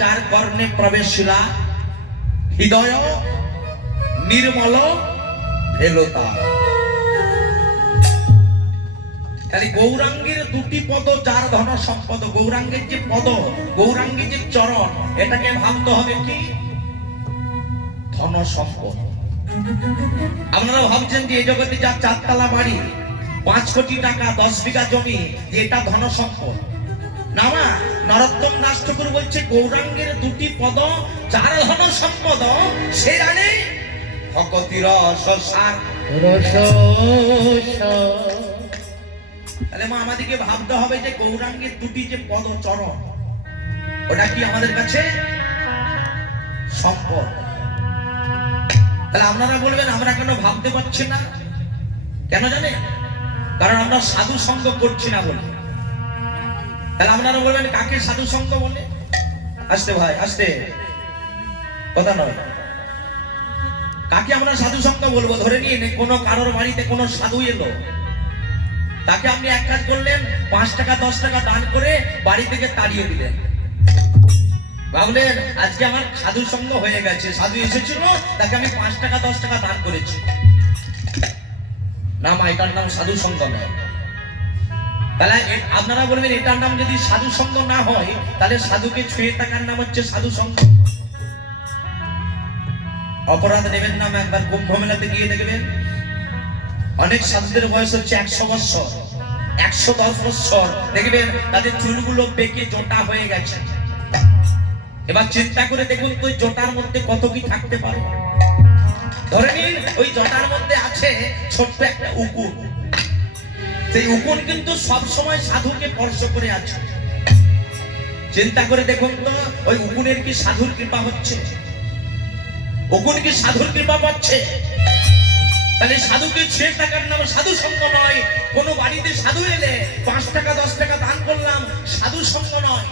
যার কর্ণে প্রবেশিলা হৃদয় নির্মল ভেলতা। তাহলে গৌরাঙ্গের দুটি পদ যার ধন সম্পদ, গৌরাঙ্গের যে পদ, গৌরাঙ্গের যে চরণ, এটাকে ভাবতে হবে কি ধন সম্পদ। আপনারা ভাবছেন যে এই জগতে যার 4 তলা বাড়ি, 5 কোটি টাকা, 10 বিঘা জমি, যে এটা ধন সম্পদ না। মা নরোত্তম দাস ঠাকুর বলছে গৌরাঙ্গের দুটি পদ যার ধন সম্পদ, সে জানে ভগতি রস সার রস। তাহলে মা আমাদেরকে ভাবতে হবে যে গৌরাঙ্গের দুটি যে পদ চরণ, ওটা কি আমাদের কাছে সম্পদ। তাহলে আপনারা বলবেন আমরা কেন ভাবতে পারছি না, কেন জানেন? কারণ আমরা সাধু সঙ্গ করছি না বলে। তাহলে আপনারা বলবেন কাকে সাধু সঙ্গ বলে? আসতে ভাই আসতে, কথা নয়। কাকে আমরা সাধু সঙ্গ বলবো? ধরে নিয়ে কোনো কারোর বাড়িতে কোনো সাধু এলো, তাকে আপনি এক কাজ করলেন, 5 টাকা 10 টাকা দান করে বাড়ি থেকে তাড়িয়ে দিলেন। ভাবলেন আজকে আমার সাধু সঙ্গ হয়ে গেছে, সাধু এসেছিল, তাকে আমি 5 টাকা 10 টাকা দান করেছি। না মা, এটার নাম সাধু সঙ্গ নয়। তাহলে আপনারা বলবেন এটার নাম যদি সাধু সঙ্গ না হয়, তাহলে সাধুকে ছুঁয়ে থাকার নাম হচ্ছে সাধু সঙ্গ। অপরাধ নেবেন নাম, একবার কুম্ভ মেলাতে গিয়ে দেখবেন অনেক সাধুদের বয়স হচ্ছে 100 বছর, 110 বছর, দেখবেন তাদের চুলগুলো পেকে জটা হয়ে গেছে। এবার চিন্তা করে দেখুন ওই জটার মধ্যে কত কি থাকতে পারে। ধরে নিন ওই জটার মধ্যে আছে ছোট্ট একটা উকুন, সেই উকুন কিন্তু সব সময় সাধুকে স্পর্শ করে আছে। চিন্তা করে দেখুন তো ওই উকুনের কি সাধুর কৃপা হচ্ছে? উকুন কি সাধুর কৃপা পাচ্ছে? তাহলে সাধুকে ছুঁয়ে থাকার নাম সাধু সঙ্গ নয়। কোন বাড়িতে সাধু এলে 5 টাকা 10 টাকা দান করলাম, সাধু সঙ্গ নয়।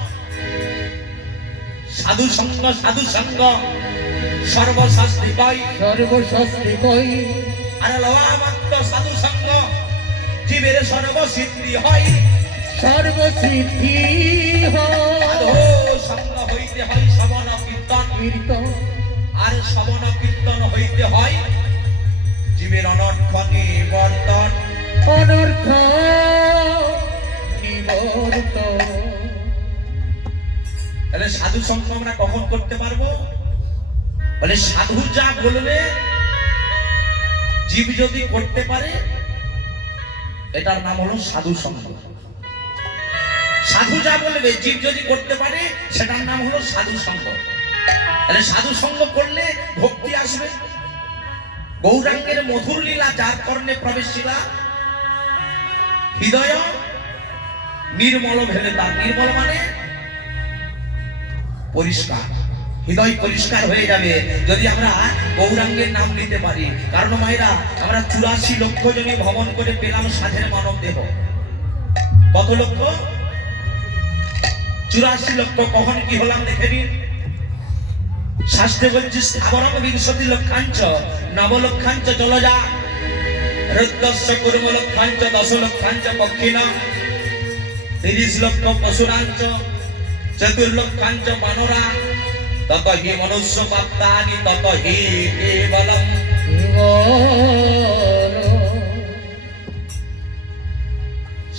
সাধু সঙ্গ, সাধু সঙ্গ সর্বশাস্ত্রী কয়, সর্বশাস্ত্রী কয়। আর লওয়া মাত্র সাধু সঙ্গ জীবের সর্বসিদ্ধি হয়, সর্বসিদ্ধি হয়। সাধু সঙ্গ হইতে হয় শ্রবণ কীর্তন, আর শ্রবণ কীর্তন হইতে হয় জীবের অনর্থ নিবর্তন, অনর্থ নিবর্তন। তাহলে সাধু সঙ্গ আমরা কখন করতে পারবো? বলে সাধু যা বলবে জীব যদি করতে পারে, এটার নাম হলো সাধু সঙ্গ। সাধু যা বলবে জীব যদি করতে পারে, সেটার নাম হলো সাধু সঙ্গ। তাহলে সাধু সঙ্গ করলে ভক্তি আসবে। গৌরাঙ্গের মধুর লীলা যার কর্ণে প্রবেশিলা হৃদয় নির্মল ভেলতা। নির্মল মানে পরিষ্কার, হৃদয় পরিষ্কার হয়ে যাবে যদি আমরা গৌরাঙ্গের নাম নিতে পারি। কারণ মায়েরা, আমরা 84 লক্ষ জনে ভ্রমণ করে পেলাম সাধের মানব দেহ। কত লক্ষ? 84 লক্ষ। কখন কি হলাম দেখে নিন। শাস্ত্রে বলছে স্থাবরম 20 লক্ষাঞ্চ নবলক্ষাঞ্চ জলজা, রুদ্রস্য কুর্ম লক্ষাঞ্চ 10 লক্ষাঞ্চ পক্ষিণা, 30 লক্ষ পশুরাঞ্চ, 4 লক্ষাঞ্চ বানরা, তত হি মনুষ্য প্রাপ্তানি তত হি কেবলম।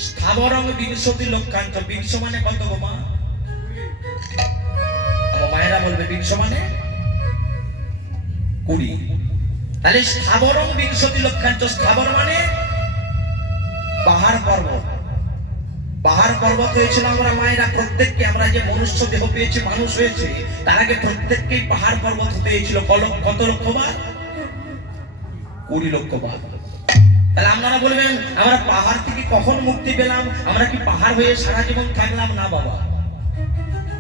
স্থাবরম 20 লক্ষাঞ্চ। 20 মানে কত গো মা? মায়েরা বলবে 20 মানে 20। তাহলে স্থাবরম 20 লক্ষাঞ্চ। স্থাবর মানে পাহাড় পর্বত। পাহাড় পর্বত হয়েছিল আমরা মায়েরা প্রত্যেককে, আমরা যে মনুষ্য দেহ পেয়েছি, মানুষ হয়েছে, তার আগে প্রত্যেককেই পাহাড় পর্বত হতে হয়েছিল। কত লক্ষ বার? 20 লক্ষ বার। তাহলে আপনারা বলবেন আমরা পাহাড় থেকে কখন মুক্তি পেলাম? আমরা কি পাহাড় হয়ে সারা জীবন থাকলাম? না বাবা,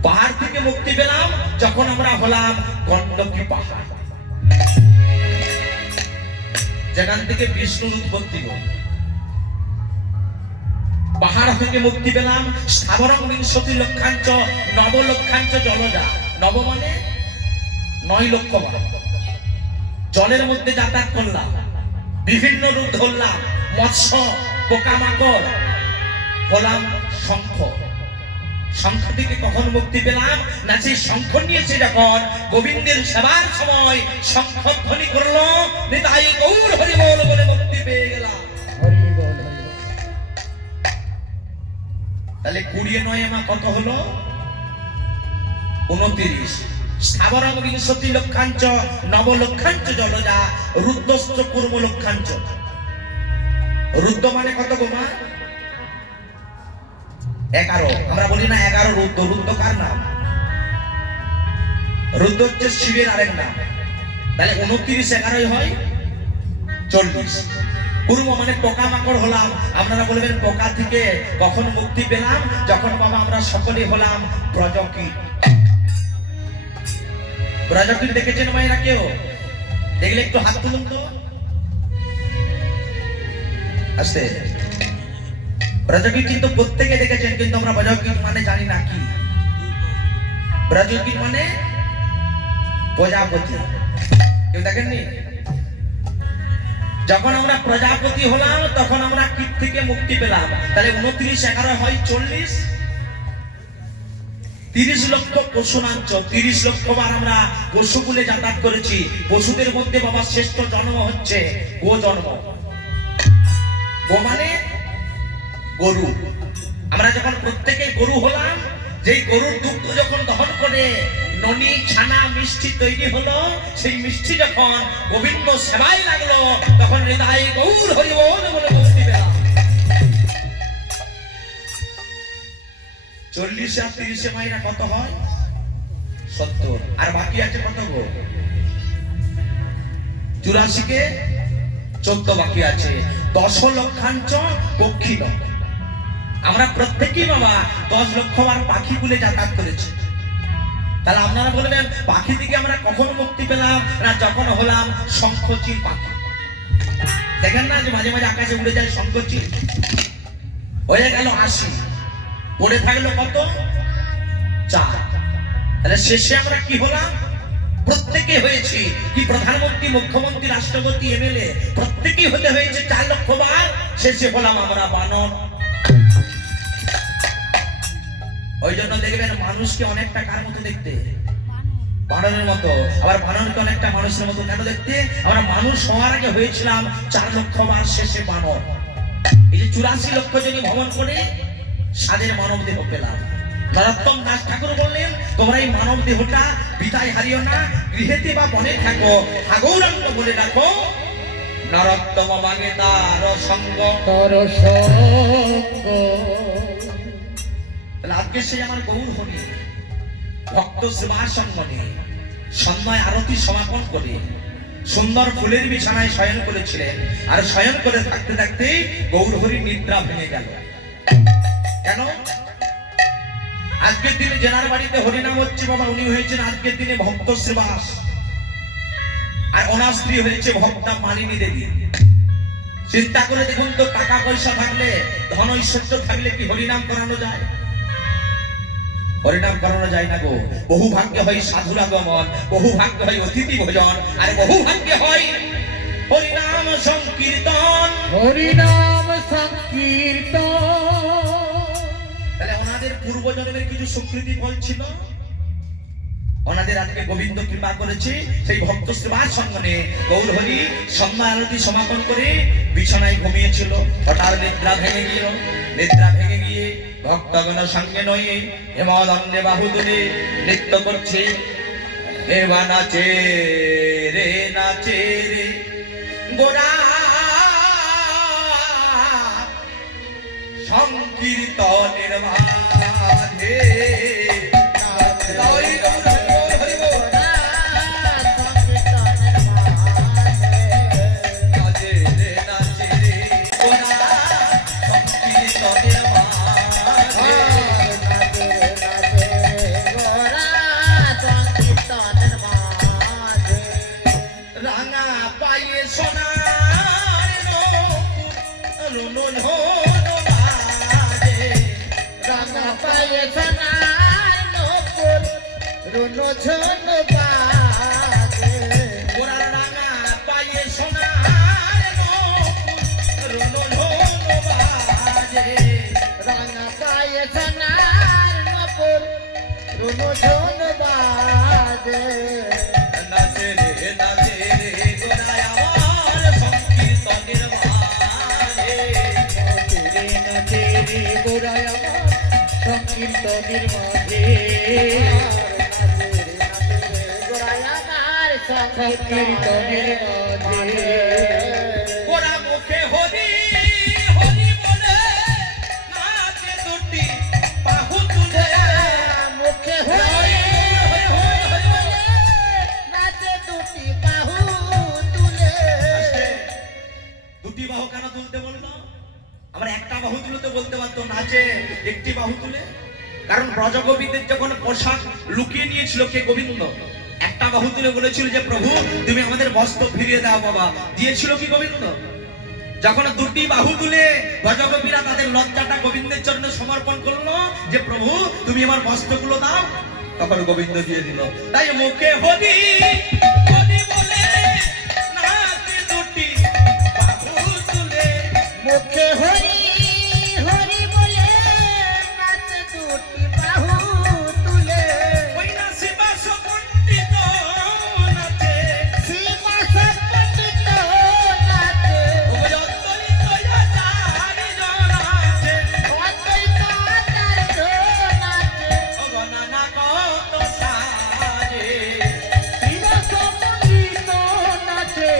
পাহাড় থেকে মুক্তি পেলাম যখন আমরা হলাম গণ্ডকী পাহাড়, যেখান থেকে বিষ্ণুর উৎপত্তি হল। পাহাড় থেকে মুক্তি পেলাম। স্থাবরম 20 লক্ষাঞ্চ নবলক্ষাঞ্চ জলজা। নব মানে 9 লক্ষ বার। জলের মধ্যে যাতায়াত করলাম, বিভিন্ন রূপ ধরলাম, মৎস্য, পোকামাকড়, হলাম শঙ্খ। শঙ্খ থেকে কখন মুক্তি পেলাম না, সেই শঙ্খ নিয়েছে যখন গোবিন্দের সেবার সময় শঙ্খ ধ্বনি করলো, নিতাই গৌর হরি বল বলে মুক্তি পেয়ে গেলাম। তাহলে 29 মা কত হলো? 29। স্থাবরং বিংশতি লক্ষাঞ্চ নবলক্ষাঞ্চ জলজা রুদ্রশ্চ কুর্ম লক্ষাঞ্চ। রুদ্র মানে কত গো মা? 11। আমরা বলি না 11 রুদ্র। রুদ্র কার নাম? রুদ্র হচ্ছে শিবের আরেক নাম। তাহলে 29 11 হয় 40। কুর্ম মানে পোকামাকড় হলাম। আপনারা বলবেন পোকা থেকে কখন মুক্তি পেলাম? যখন বাবা আমরা সকলে হলাম ব্রজকীট। ব্রজকীট দেখেছেন মায়েরা কেউ? দেখলে একটু হাত তুলুন তো। আস্তে। ব্রজকীট কিন্তু প্রত্যেকে দেখেছেন, কিন্তু আমরা ব্রজকীট মানে জানি না কি। ব্রজকীট মানে প্রজাপতি। কেউ দেখেননি? যখন আমরা প্রজাপতি হলাম তখন আমরা কীট থেকে মুক্তি পেলাম। তাহলে 29 11 হয় 40। 30 লক্ষ পশুনাঞ্চ। 30 লক্ষ বার আমরা পশুকুলে যাতায়াত করেছি। পশুদের মধ্যে বাবা শ্রেষ্ঠ জন্ম হচ্ছে গো জন্ম। গো মানে গরু। আমরা যখন প্রত্যেকে গরু হলাম, যেই গরুর দুগ্ধ যখন দহন করে ননি ছানা মিষ্টি তৈরি হলো, সেই মিষ্টি যখন গোবিন্দ সেবায় লাগলো, তখন হৃদয় গৌর হরি বল বলে মুক্তি পেলাম। 40 আর 30 মাইনা কত হয়? 70। আর বাকি আছে কত গো? 84 কে 14 বাকি আছে। 10 লক্ষাঞ্চ পক্ষিণ। আমরা প্রত্যেকেই বাবা 10 লক্ষ বার পাখি কুলে যাতায়াত করেছি। তাহলে আপনারা বলবেন পাখি থেকে আমরা কখন মুক্তি পেলাম না, যখন হলাম শঙ্খচিল পাখি। দেখেন না যে মাঝে মাঝে আকাশে উড়ে যায় শঙ্খচিল। হয়ে গেল 80। পড়ে থাকলো কত? 4। তাহলে শেষে আমরা কি হলাম? প্রত্যেকে হয়েছি কি প্রধানমন্ত্রী, মুখ্যমন্ত্রী, রাষ্ট্রপতি, এমএলএ প্রত্যেকেই হতে হয়েছে 4 লক্ষ বার। শেষে হলাম আমরা বানর। ওই জন্য দেখবেন মানুষকে অনেকটা কার মতো দেখতে? বানরের মতো। আবার বানরকে অনেকটা মানুষের মতো কেন দেখতে? আমরা মানুষ হওয়ার আগে হয়েছিলাম 4 লক্ষ বার, শেষে বানর। এই যে 84 লক্ষ জনই ভ্রমণ করে সাদের মানব দেহ পেলাম। নরোত্তম দাস ঠাকুর বললেন, তোমরা এই মানব দেহটা বিদায় হারিও না, গৃহেতে বা বনে থাকো, হাগৌরাঙ্গ বলে রাখো, নরোত্তম মাগে তার সঙ্গ। আজকে সেই আমার গৌর হরি ভক্ত সেবা সঙ্গনে সন্ধ্যায় আরতি সমাপন করে সুন্দর ফুলের বিছানায় শয়ন করেছিলেন। আর শয়ন করে থাকতে থাকতে গৌর হরি নিদ্রা ভেঙে গেল। কেন? আজকের দিনে জেনার বাড়িতে হরিনাম হচ্ছে বাবা, উনি হয়েছেন আজকের দিনে ভক্ত সেবাস, আর ওনার স্ত্রী হয়েছে ভক্তা মালিনী দেবী। চিন্তা করে দেখুন তো, টাকা পয়সা থাকলে, ধন ঐশ্বর্য থাকলে কি হরিনাম করানো যায়? হরিনাম করানো যায় না গো। বহু ভাগ্যে হয় সাধুর আগমন, বহু ভাগ্যে হয় অতিথি ভোজন, আর বহু ভাগ্যে হয় হরিনাম সংকীর্তন। হরিনাম সংকীর্তন। তাহলে ওনাদের পূর্বজন্মের কিছু সুকৃতি ফল ছিল, ওনাদের আজকে গোবিন্দ কৃপা করেছে। সেই ভক্ত সেবা সঙ্গনে গৌর হরি সন্ধ্যা আরতি সমাপন করে বিছানায় ঘুমিয়েছিল। হঠাৎ নিদ্রা ভেঙে গেল। নিদ্রা ভেঙে গিয়ে ভক্তগণ সঙ্গে নয়ে হেমদণ্ডে বাহু তুলে নৃত্য করছে। হেবা নাচে রে নাচে রে গোরা সংকীর্তনের মাঝে। ঝুন বাজে নাচে রে গোড়ায় আমার সংকীর্তনের মাঝে। নাচে রে গোড়ায় আমার সংকীর্তনের মাঝে গোড়ায় আমার সংকীর্তনের মাঝে গোরা মুখে হরি হরি বলে নাচে দুটি বাহু তুলে মুখে হরি হরি বলে নাচে দুটি বাহু তুলে দুটি বাহু কেন তুলতে বললো? আমরা একটা বাহু তুলতে বলতে পারতো, নাচে একটি বাহু তুলে। কারণ ব্রজগোবিন্দের যখন পোশাক লুকিয়ে নিয়েছিল কে? গোবিন্দ। একটা বাহু তুলে বলেছিল যে প্রভু তুমি আমাদের বস্ত্র ফিরিয়ে দাও বাবা। দিয়েছিল কি গোবিন্দ? যখন দুটি বাহু তুলে ব্রজগোপীরা তাদের লজ্জাটা গোবিন্দের চরণে সমর্পণ করলো যে প্রভু তুমি আমার বস্ত্রগুলো দাও, তখন গোবিন্দ দিয়ে দিল। তাই মুখে হরি হরি বলে নাচে দুটি বাহু তুলে। মুখে হরি হরি বলে নাচে দুটি বাহু তুলে ওই না শিবা পণ্ডিত নাচে, সীমা সপণ্ডিত নাচে ওই অদ্বৈত আচার্য নাচে, অদ্বৈত আচার্য নাচে ও গণনা কত সাজে। সীমা সপণ্ডিত নাচে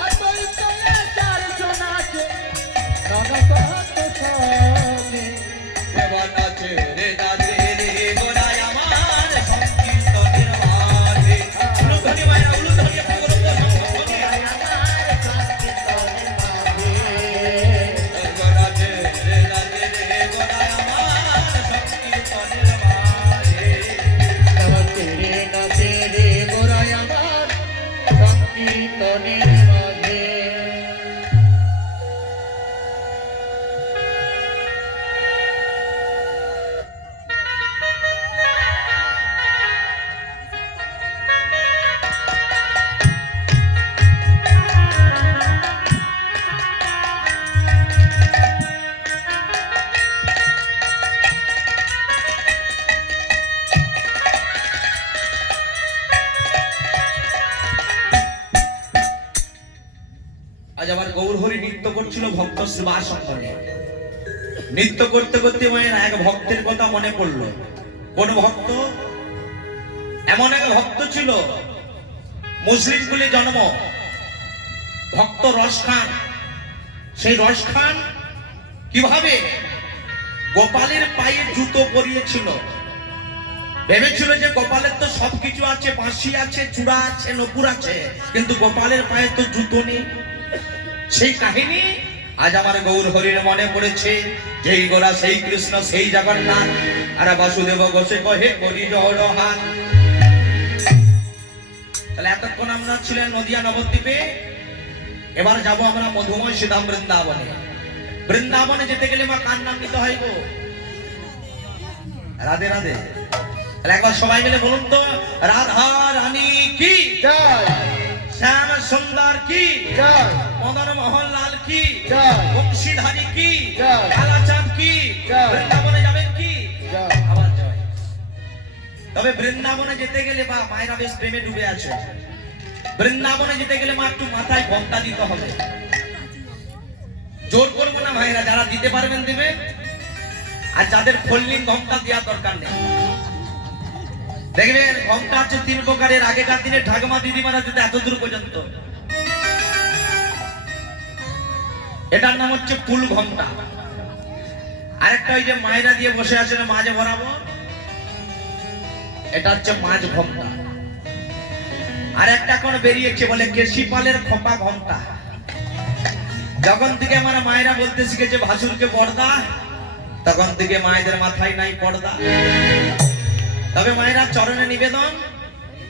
অদ্বৈত আচার্য নাচে নানা কত সামনে এবার নাচে রে নাচে রে গোড়ায় আমার সংকীর্তনের মাঝে। উলুধ্বনি মায়েরা উলুধ্বনি আপনি বলুন তো সংকীর্তনে। আমার সংকীর্তনের মাঝে এবার নাচে রে গোড়ায় আমার সংকীর্তনের মাঝে। নাচে রে গোড়ায় আমার সংকীর্তনের মাঝে আজ আমার গৌরহরি নৃত্য করছিল ভক্ত শিবাশঙ্করে। নৃত্য করতে করতে মায়ের এক ভক্তের কথা মনে পড়লো। কোন ভক্ত? এমন এক ভক্ত ছিল, মুসলিম কুলে জন্ম, ভক্ত রস খান। সেই রস খান কিভাবে গোপালের পায়ে জুতো পরিয়েছিল। ভেবেছিল যে গোপালের তো সবকিছু আছে, বাঁশি আছে, চূড়া আছে, নপুর আছে, কিন্তু গোপালের পায়ে তো জুতো নেই। সেই কাহিনী আজ আমার গৌর হরির মনে পড়েছে। যেই গোরা সেই কৃষ্ণ সেই জগন্নাথ, আর বাসুদেব গোসে কহে করি জড় হাত। তাহলে এতক্ষণ আমরা ছিলেন নদিয়া নবদ্বীপে, এবার যাব আমরা মধুময় শ্রীধাম বৃন্দাবনে। বৃন্দাবনে যেতে গেলে মা কার নাম নিতে হয় গো? রাধে রাধে। তাহলে একবার সবাই মিলে বলুন তো, রাধা রানী কি জয় শ্যাম সুন্দর কি জয় মদন মোহন লাল কি জয় বংশীধারী কি জয় কালাচাঁদ কি জয় বৃন্দাবনে যাবেন কি জয় আবার জয়। তবে বৃন্দাবনে যেতে গেলে বা মায়েরা বেশ প্রেমে ডুবে আছে, বৃন্দাবনে যেতে গেলে মা একটু মাথায় ঘোমটা দিতে হবে। জোর করবো না ভাইরা, যারা দিতে পারবেন দিবেন, আর যাদের ফোল্ডিং ঘোমটা দেওয়ার দরকার নেই। দেখবেন ঘোমটা হচ্ছে তিন প্রকারের। আগেকার দিনে ঠাকুমা দিদিমারা যেতে এত দূর পর্যন্ত। এটার নাম হচ্ছে ফুল ঘোমটা। আরেকটা ওই যে মায়েরা দিয়ে বসে আছেন মাঝে বরাবর, এটা হচ্ছে মাঝ ঘোমটা। আর একটা এখন বেরিয়েছে বলে কেশিপালের খোপা ঘোমটা। যখন থেকে আমার মায়েরা বলতে শিখেছে ভাসুরকে পর্দা, তখন থেকে মায়েদের মাথায় নাই পর্দা। তবে মায়েরা চরণে নিবেদন,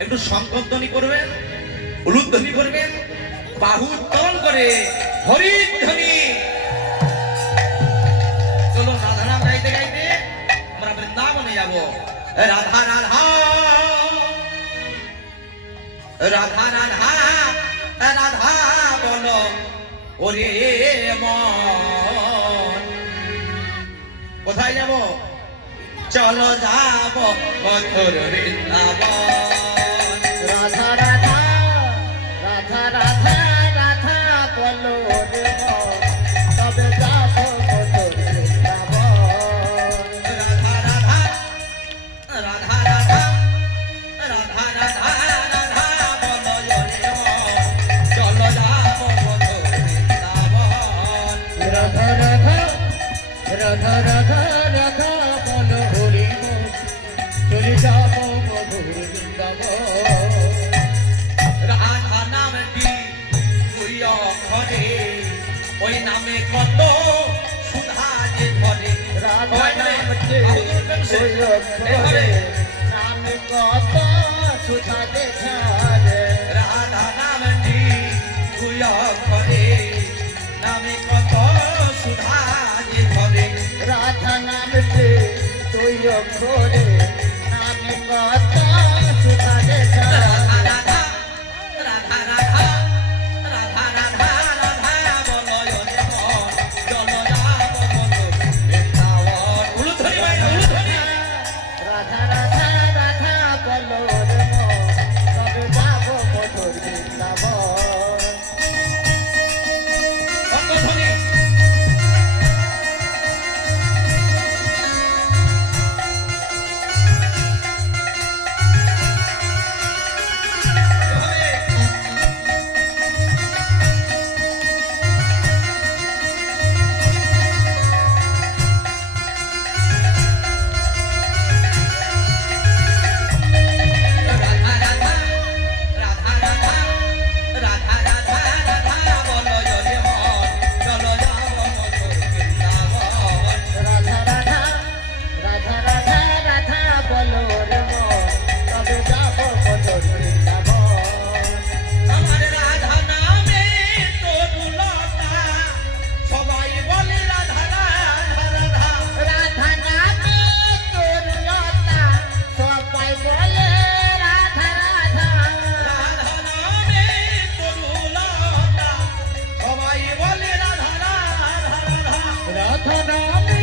একটু সংকল্পনি করবেন, উলুধ্বনি করবেন, বাহু উত্তোলন করে হরিধ্বনি। চলো রাধা নাম গাইতে গাইতে আমরা বৃন্দাবনে যাব। রাধা রাধা রাধা রাধা রাধা বলো ওরে মন। কোথায় যাব? চলো যাব মধুর বৃন্দাবন। রাধা রাধা রাধা রাধা রাধা বলো রে মন, তবে যাব মধুর বৃন্দাবন। রাধা রাধা রাধা রাধা রাধা রাধা রাধা বলো রে মন, চলো যাব মধুর বৃন্দাবন। রাধা রাধা রাধা রাধা রাধা বলো হরি মন, চলে যাব মধুর বৃন্দাবন। রাধা নামটি দুই অক্ষরে, ওই নামে কত সুধা যে ধরে। রাধা নামটি ওই অক্ষরে, নামে কত সুধা দেখারে। রাধা নামটি দুই অক্ষরে, নামে কত সুধা যে ধরে। রাধা নামটি তুই অক্ষরে, নামে কত সুধা দেখারে। রাধা রাধা রাধা রাধা রাধা রাধা বলো রে মন, চলো যাব মধুর বৃন্দাবন। উলুধ্বনি বাইরে, উলুধ্বনি। রাধা রাধা রাধা বলো রে মন, তবে যাব মধুর বৃন্দাবন। অঙ্গধ্বনি। রাধা রাধা রাধা রাধা রাধা রাধা রাধা বলো রে মন, চলো যাব মধুর বৃন্দাবন। রাধা রাধা রাধা রাধা রাধা বলো রে মন, তবে যাব মধুর বৃন্দাবন। আমার রাধা নামে তরুলতা, সবাই বলে রাধা রাধা রাধা। রাধা নামে তোর লতা, সবাই বলে রাধা রাধা। রাধা নামে তরুলতা, সবাই বলে রাধা রাধা রাধা। রাধা নামে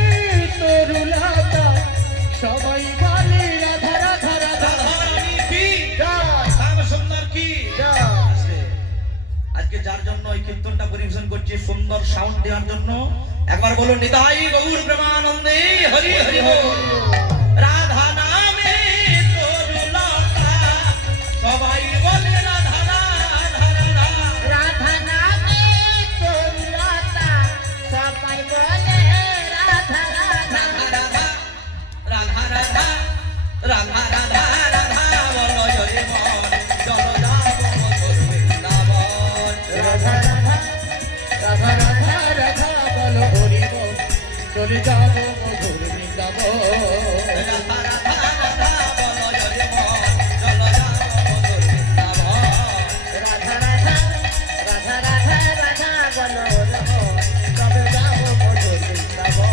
তোর লতা, সবাই বলে রাধা রাধা রাধা। রাধারানী কি, জয় শ্যাম সুন্দর কি। জয়। আজকে যার জন্য এই কীর্তনটা পরিবেশন করছি, সুন্দর সাউন্ড দেওয়ার জন্য, একবার বলো নিতাই গৌর প্রেমানন্দে হরি হরি বল। রাধা নামে তরুলতা, সবাই বলে রাধা রাধা রাধা। রাধা নামে তোর লতা, সবাই বলে রাধা রাধা। রাধা রাধা রাধা রাধা রাধা রাধা বলো রে মন, চলো যাব মধুর বৃন্দাবন। রাধা রাধা রাধা রাধা রাধা বলো হরি বল, চলে যাব মধুর বৃন্দাবন। রাধা রাধা রাধা বলো রে মন, চলো যাব মধুর বৃন্দাবন। রাধা রাধা রাধা রাধা রাধা বলো রে মন, তবে যাব মধুর বৃন্দাবন।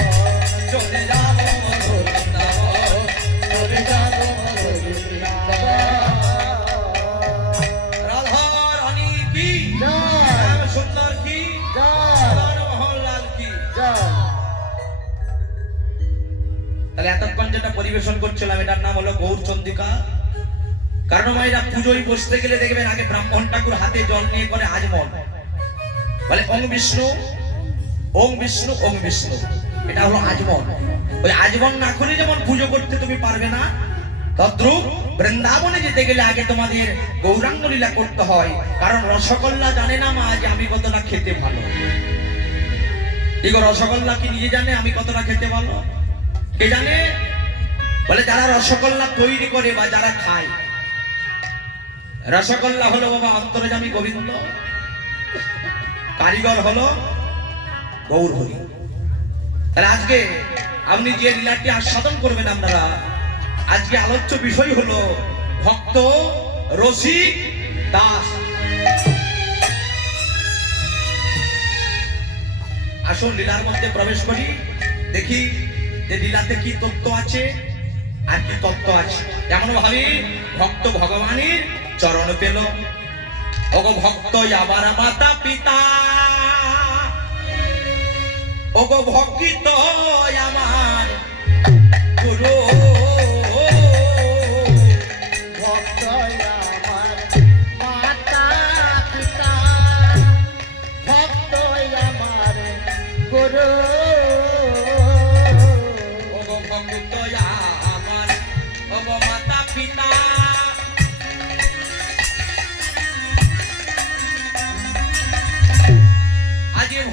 চলে যাব মধুর বৃন্দাবন। চলে যাব মধুর বৃন্দাবন। রাধা রানী কি, জয় শ্যাম সুন্দর কি, জয় মোহনলাল কি। জয়। তাহলে এতক্ষণ যেটা পরিবেশন করছিলাম, এটার নাম হলো গৌর চন্দ্রিকা। কারণ মায়েরা পুজোয় বসতে গেলে দেখবেন আগে ব্রাহ্মণ ঠাকুর হাতে জল নিয়ে করে আজমন বলে ওং বিষ্ণু ওং বিষ্ণু ওং বিষ্ণু, এটা হলো আজমন। ওই আজমন না করে যেমন পুজো করতে তুমি পারবে না, তদ্রূপ বৃন্দাবনে যেতে গেলে আগে তোমাদের গৌরাঙ্গ লীলা করতে হয়। কারণ রসগোল্লা জানে না মা যে আমি কতটা খেতে ভালো। এগো রসগোল্লা কি নিজে জানে আমি কতটা খেতে ভালো? কে জানে? বলে যারা রসগোল্লা তৈরি করে বা যারা খায়। রসগোল্লা হলো বাবা অন্তর্যামী গোবিন্দ, কারিগর হলো গৌর হরি। তাহলে আজকে আপনি যে লীলাটি আস্বাদন করবেন আপনারা, আজকে আলোচ্য বিষয় হলো ভক্ত রসিক দাস। আসুন লীলার মধ্যে প্রবেশ করি, দেখি যে লীলাতে কি তত্ত্ব আছে আর কি তত্ত্ব আছে। যেমন ভাবি ভক্ত ভগবানের চরণ পেল, ওগো ভক্ত আবার মাতা পিতা, ওগো ভক্ত আমার গুরু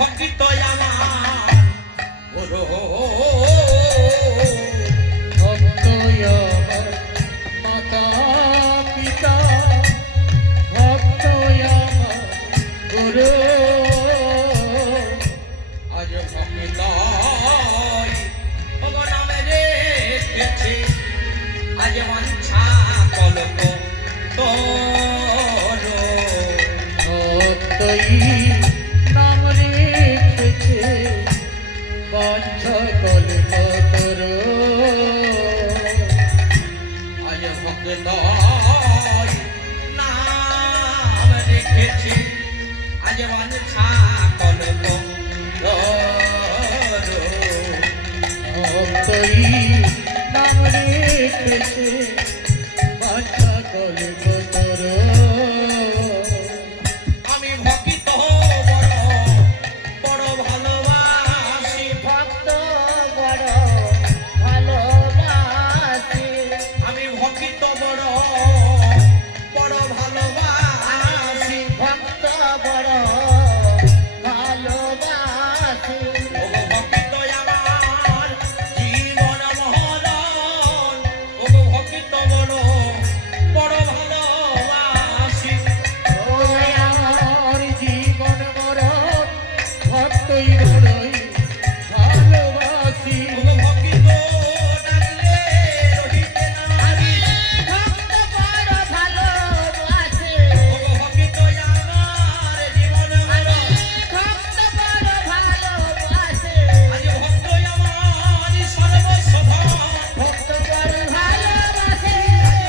ভক্ত আমার গুরু ভক্ত আমার মাতা পিতা ভক্ত আমার গুরু আজ ভক্ত নামে রেখেছে আজ বাঞ্ছা কলক তোর ভক্তই নাম রেখেছে বাঞ্ছা কল্পতর আজ ভক্ত নাম রেখেছে আজ বাঞ্ছা কলক তোর ভক্তই নাম রেখেছে বাঞ্ছা কল্পতর আমি ভক্ত বড় বড় ভালোবাসি ভক্ত বড় ভালোবাসি আমি ভক্ত বড় বড় ভালোবাসি ভক্ত বড় ভালোবাসি ও ভক্ত আমার জীবন মহরণ ও ভক্ত বড় বড় ভালোবাসি ও আমার জীবন মরণ ভক্তই বড়ই ভালোবাসি ও ভক্ত ডাকলে রহিতে নারী ভক্ত বড় ভালোবাসি ও ভক্ত আমার জীবন মহরণ ভক্ত বড় ভালোবাসি আজ ভক্ত আমার সর্বস্বধন ভক্ত বড় ভালোবাসি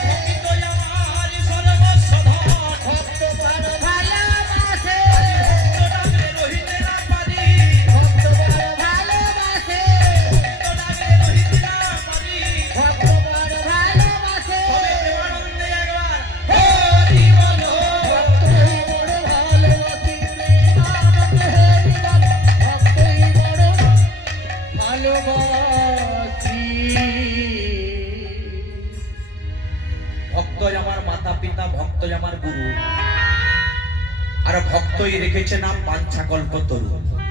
ভক্ত আমার সর্বস্বধন ভক্ত বড় ভালোবাসি ভক্ত ডাকলে রহিতে না পারি ভক্ত বড় ভালোবাসি ভক্ত ডাকলে রহিতে না পারি ভক্ত বড় ভালোবাসি তবে প্রেমানন্দে একবার হরি বল ভক্তই বড় ভালোবাসি প্রেমানন্দে হরি বল ভক্তই বড় ভালোবাসি ভক্তই আমার মাতা পিতা ভক্তই আমার গুরু আর ভক্তই রেখেছে নাম বাঞ্ছা কল্পতরু